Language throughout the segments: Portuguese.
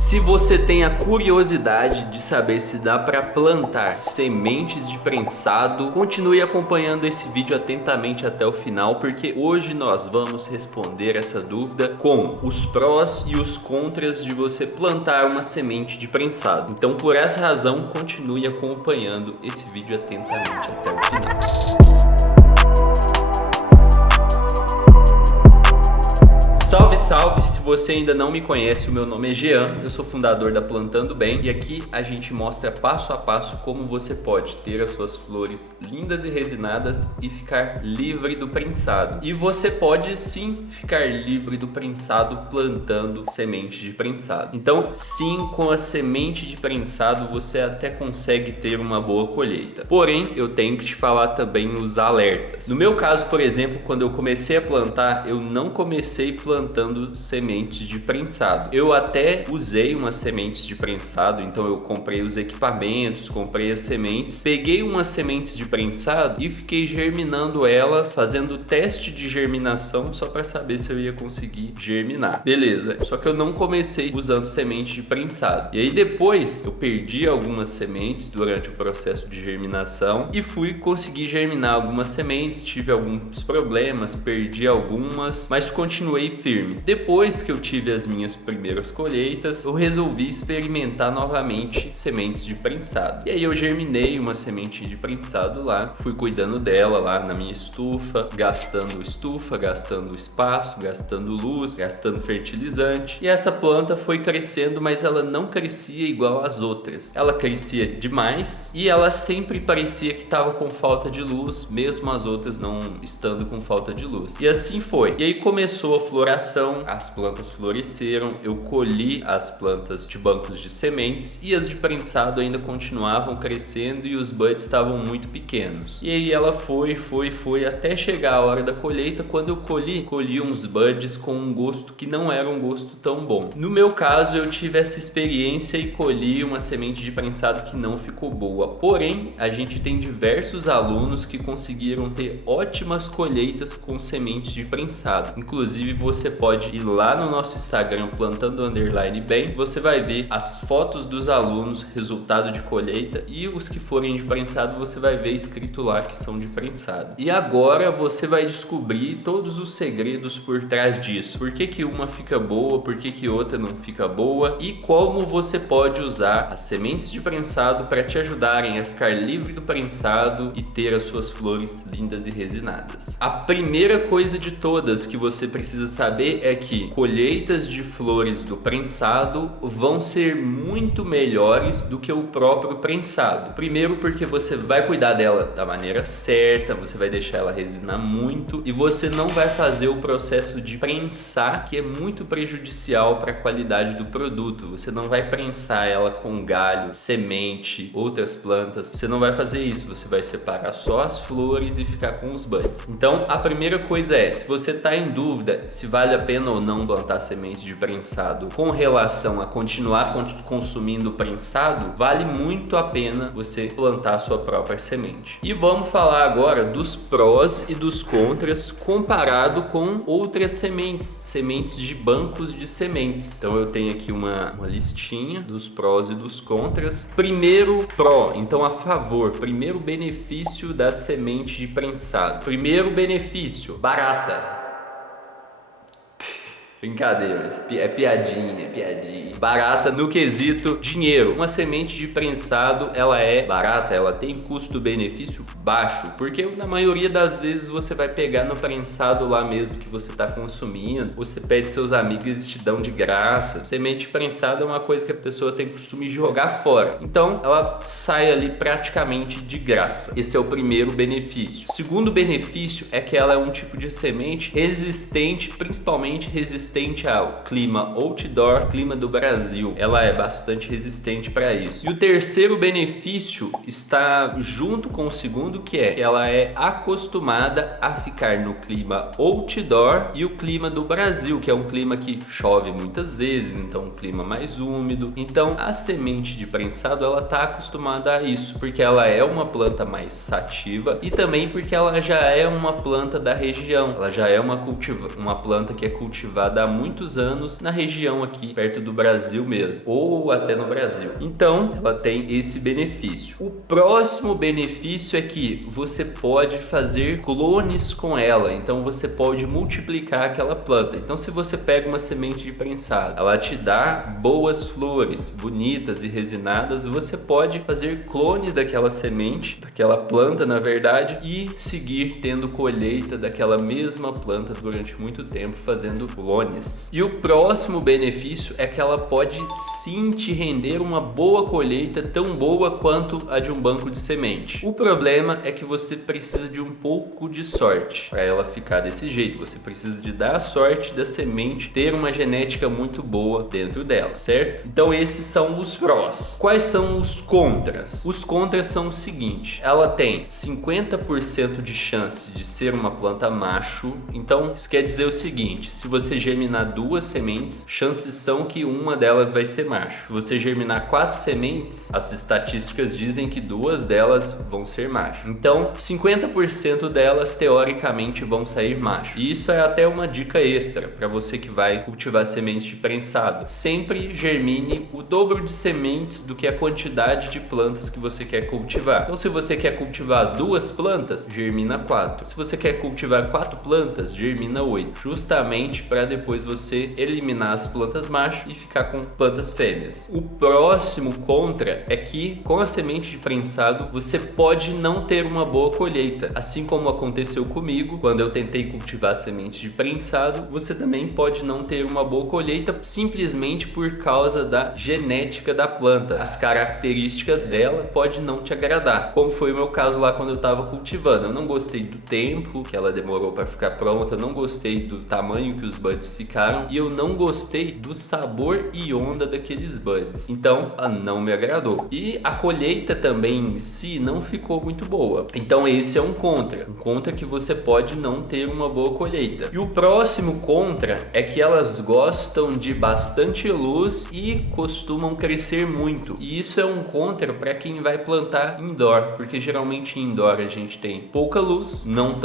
Se você tem a curiosidade de saber se dá para plantar sementes de prensado, continue acompanhando esse vídeo atentamente até o final, porque hoje nós vamos responder essa dúvida com os prós e os contras de você plantar uma semente de prensado. Então, por essa razão, continue acompanhando esse vídeo atentamente até o final. Salve, salve! Se você ainda não me conhece, o meu nome é Jean, eu sou fundador da Plantando Bem e aqui a gente mostra passo a passo como você pode ter as suas flores lindas e resinadas e ficar livre do prensado. E você pode sim ficar livre do prensado plantando semente de prensado. Então, sim, com a semente de prensado você até consegue ter uma boa colheita. Porém, eu tenho que te falar também os alertas. No meu caso, por exemplo, quando eu comecei a plantar, eu não comecei plantando sementes de prensado. Eu até usei umas sementes de prensado, então eu comprei os equipamentos, comprei as sementes, peguei umas sementes de prensado e fiquei germinando elas, fazendo teste de germinação só para saber se eu ia conseguir germinar. Beleza, só que eu não comecei usando semente de prensado. E aí depois eu perdi algumas sementes durante o processo de germinação e fui conseguir germinar algumas sementes, tive alguns problemas, perdi algumas, mas continuei firme. Depois que eu tive as minhas primeiras colheitas, eu resolvi experimentar novamente sementes de prensado. E aí eu germinei uma semente de prensado lá, fui cuidando dela lá na minha estufa, gastando espaço, gastando luz, gastando fertilizante. E essa planta foi crescendo, mas ela não crescia igual às outras. Ela crescia demais e ela sempre parecia que estava com falta de luz, mesmo as outras não estando com falta de luz. E assim foi. E aí começou a floração, as plantas floresceram, eu colhi as plantas de bancos de sementes e as de prensado ainda continuavam crescendo e os buds estavam muito pequenos. E aí ela foi até chegar a hora da colheita. Quando eu colhi uns buds com um gosto que não era um gosto tão bom. No meu caso, eu tive essa experiência e colhi uma semente de prensado que não ficou boa. Porém, a gente tem diversos alunos que conseguiram ter ótimas colheitas com sementes de prensado. Inclusive, você pode ir lá no nosso Instagram, Plantando_Bem, você vai ver as fotos dos alunos, resultado de colheita, e os que forem de prensado você vai ver escrito lá que são de prensado. E agora você vai descobrir todos os segredos por trás disso. Por que que uma fica boa, por que que outra não fica boa e como você pode usar as sementes de prensado para te ajudarem a ficar livre do prensado e ter as suas flores lindas e resinadas. A primeira coisa de todas que você precisa saber é que colheitas de flores do prensado vão ser muito melhores do que o próprio prensado. Primeiro porque você vai cuidar dela da maneira certa, você vai deixar ela resinar muito e você não vai fazer o processo de prensar, que é muito prejudicial para a qualidade do produto. Você não vai prensar ela com galho, semente, outras plantas. Você não vai fazer isso, você vai separar só as flores e ficar com os buds. Então a primeira coisa é, se você está em dúvida se vale a pena ou não plantar sementes de prensado com relação a continuar consumindo prensado, vale muito a pena você plantar sua própria semente. E vamos falar agora dos prós e dos contras comparado com outras sementes de bancos de sementes. Então eu tenho aqui uma listinha dos prós e dos contras. Primeiro pró, então a favor, primeiro benefício da semente de prensado. Primeiro benefício, barata. Brincadeira, é piadinha. Barata no quesito dinheiro. Uma semente de prensado, ela é barata, ela tem custo-benefício baixo, porque na maioria das vezes você vai pegar no prensado lá mesmo que você está consumindo, você pede seus amigos, eles te dão de graça. Semente de prensado é uma coisa que a pessoa tem costume de jogar fora, então ela sai ali praticamente de graça. Esse é o primeiro benefício. O segundo benefício é que ela é um tipo de semente resistente, principalmente resistente ao clima outdoor, clima do Brasil. Ela é bastante resistente para isso. E o terceiro benefício está junto com o segundo, que é que ela é acostumada a ficar no clima outdoor e o clima do Brasil, que é um clima que chove muitas vezes, então um clima mais úmido. Então a semente de prensado, ela está acostumada a isso, porque ela é uma planta mais sativa e também porque ela já é uma planta da região. Ela já é uma planta que é cultivada rodar muitos anos na região aqui perto do Brasil mesmo, ou até no Brasil. Então ela tem esse benefício. O próximo benefício é que você pode fazer clones com ela, então você pode multiplicar aquela planta. Então se você pega uma semente de prensado, ela te dá boas flores, bonitas e resinadas, você pode fazer clone daquela semente, daquela planta na verdade, e seguir tendo colheita daquela mesma planta durante muito tempo fazendo clones. E o próximo benefício é que ela pode sim te render uma boa colheita, tão boa quanto a de um banco de semente. O problema é que você precisa de um pouco de sorte para ela ficar desse jeito. Você precisa de dar a sorte da semente ter uma genética muito boa dentro dela, certo? Então esses são os prós. Quais são os contras? Os contras são o seguinte: ela tem 50% de chance de ser uma planta macho. Então isso quer dizer o seguinte: se você germinar 2 sementes, chances são que uma delas vai ser macho. Se você germinar 4 sementes, as estatísticas dizem que 2 delas vão ser macho. Então 50% delas teoricamente vão sair macho. E isso é até uma dica extra para você que vai cultivar sementes de prensado. Sempre germine o dobro de sementes do que a quantidade de plantas que você quer cultivar. Então se você quer cultivar 2 plantas, germina 4. Se você quer cultivar 4 plantas, germina 8. Justamente para depois você eliminar as plantas macho e ficar com plantas fêmeas. O próximo contra é que com a semente de prensado você pode não ter uma boa colheita. Assim como aconteceu comigo quando eu tentei cultivar semente de prensado, você também pode não ter uma boa colheita simplesmente por causa da genética da planta. As características dela pode não te agradar, como foi o meu caso lá quando eu estava cultivando. Eu não gostei do tempo que ela demorou para ficar pronta, não gostei do tamanho que os buds ficaram e eu não gostei do sabor e onda daqueles buds. Então ela não me agradou. E a colheita também em si não ficou muito boa. Então esse é um contra que você pode não ter uma boa colheita. E o próximo contra é que elas gostam de bastante luz e costumam crescer muito. E isso é um contra para quem vai plantar indoor, porque geralmente indoor a gente tem pouca luz, não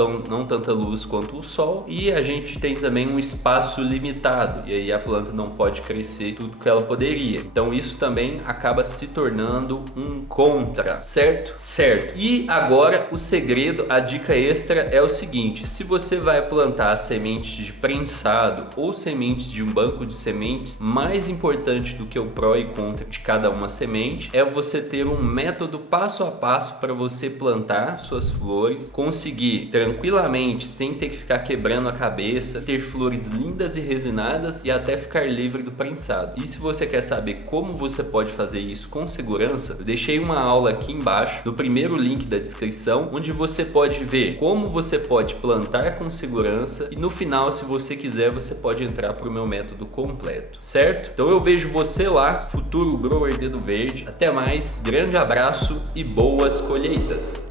tanta luz quanto o sol, e a gente tem também um espaço limitado, e aí a planta não pode crescer tudo que ela poderia. Então isso também acaba se tornando um contra, certo? Certo. E agora o segredo, a dica extra é o seguinte: se você vai plantar sementes de prensado ou sementes de um banco de sementes, mais importante do que o pró e contra de cada uma semente é você ter um método passo a passo para você plantar suas flores, conseguir tranquilamente, sem ter que ficar quebrando a cabeça, ter flores lindas e resinadas e até ficar livre do prensado. E se você quer saber como você pode fazer isso com segurança, eu deixei uma aula aqui embaixo no primeiro link da descrição, onde você pode ver como você pode plantar com segurança e no final, se você quiser, você pode entrar para o meu método completo, certo? Então eu vejo você lá, futuro grower dedo verde. Até mais, grande abraço e boas colheitas!